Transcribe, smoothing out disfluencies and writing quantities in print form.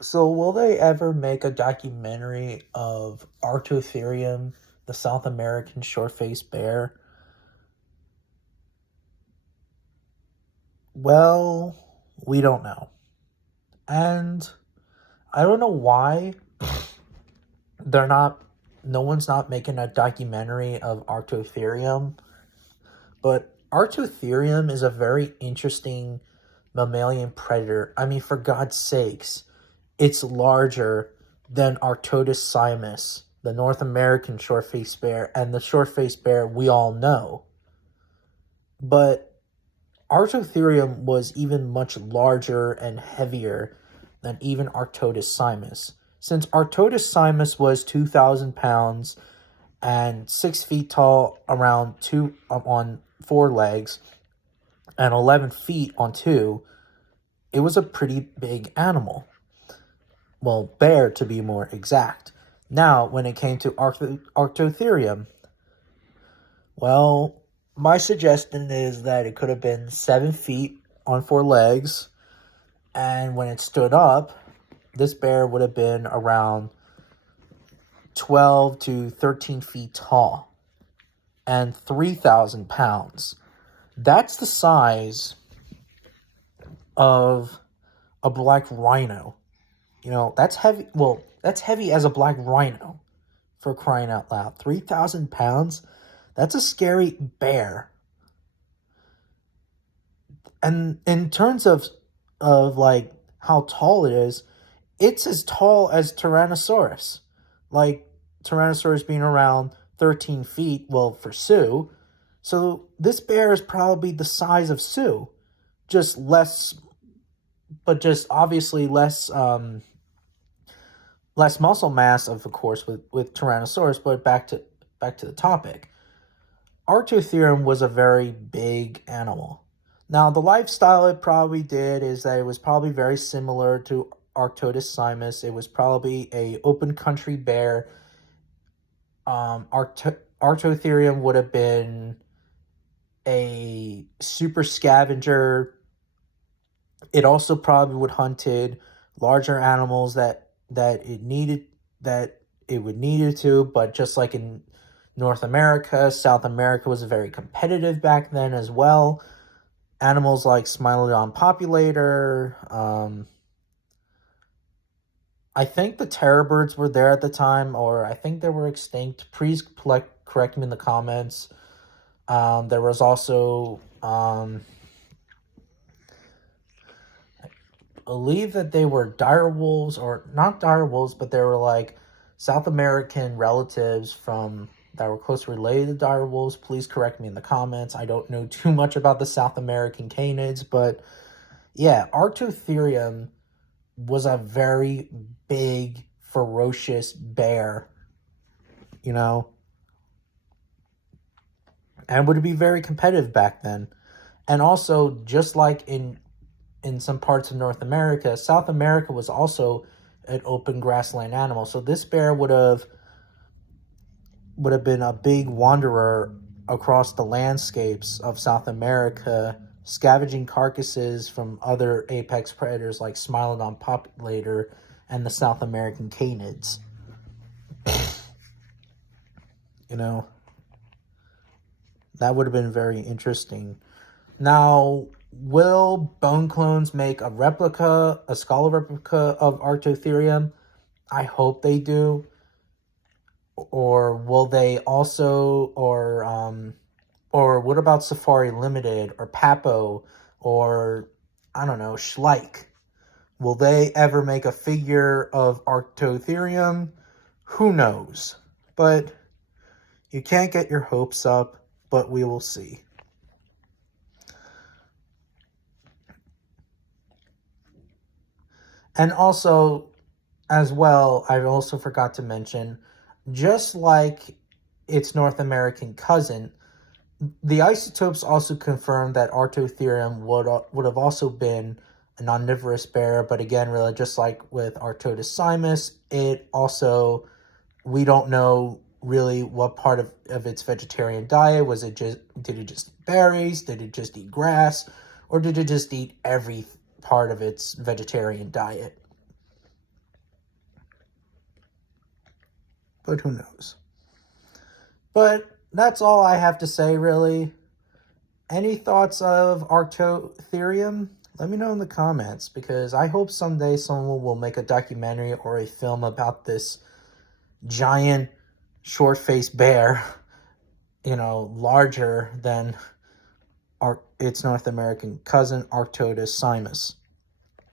So, will they ever make a documentary of arctotherium, the South American short-faced bear? Well, we don't know. And I don't know why they're not, no one's not making a documentary of arctotherium, but arctotherium is a very interesting mammalian predator. I mean, for God's sakes, it's larger than Arctotis simus, the North American short-faced bear, and the short-faced bear we all know. But Arctotherium was even much larger and heavier than even Arctotis simus. Since Arctotis simus was 2,000 pounds and 6 feet tall, around two on four legs, and 11 feet on two, it was a pretty big animal. Well, bear to be more exact. Now, when it came to Arctotherium, well, my suggestion is that it could have been 7 feet on four legs, and when it stood up, this bear would have been around 12 to 13 feet tall and 3,000 pounds. That's the size of a black rhino. You know, that's heavy. Well, that's heavy as a black rhino, for crying out loud. 3,000 pounds? That's a scary bear. And in terms of like how tall it is, it's as tall as Tyrannosaurus. Like Tyrannosaurus being around 13 feet, well, for Sue. So this bear is probably the size of Sue, just less, but just obviously less muscle mass, of course, with Tyrannosaurus. But back to the topic. Arctotherium was a very big animal. Now, the lifestyle it probably did is that it was probably very similar to Arctotis simus. It was probably a open country bear. Arctotherium would have been a super scavenger. It also probably would hunted larger animals that it needed that it would needed to, but just like in North America, South America was very competitive back then as well. Animals like Smilodon populator, I think the terror birds were there at the time, or I think they were extinct. Please correct me in the comments. There was also, I believe that they were dire wolves, or not dire wolves, but they were like South American relatives from that were closely related to dire wolves. Please correct me in the comments. I don't know too much about the South American canids, but yeah, Arctotherium was a very big, ferocious bear, you know, and would be very competitive back then. And also, just like in some parts of North America, South America was also an open grassland animal. So this bear would have been a big wanderer across the landscapes of South America, scavenging carcasses from other apex predators like Smilodon populator and the South American canids. You know, that would have been very interesting. Now, will Bone Clones make a skull replica of Arctotherium? I hope they do. Or will they also, or what about Safari Limited or Papo or, I don't know, Schleich? Will they ever make a figure of Arctotherium? Who knows? But you can't get your hopes up, but we will see. And also, as well, I also forgot to mention, just like its North American cousin, the isotopes also confirmed that Arctotherium would have also been an omnivorous bear, but again, really just like with Arctotis simus, it also, we don't know really what part of its vegetarian diet. Did it just eat berries? Did it just eat grass? Or did it just eat every part of its vegetarian diet? but who knows? But that's all I have to say, really. Any thoughts of arctotherium? Let me know in the comments, because I hope someday someone will make a documentary or a film about this giant short-faced bear, larger than its North American cousin, Arctodus simus.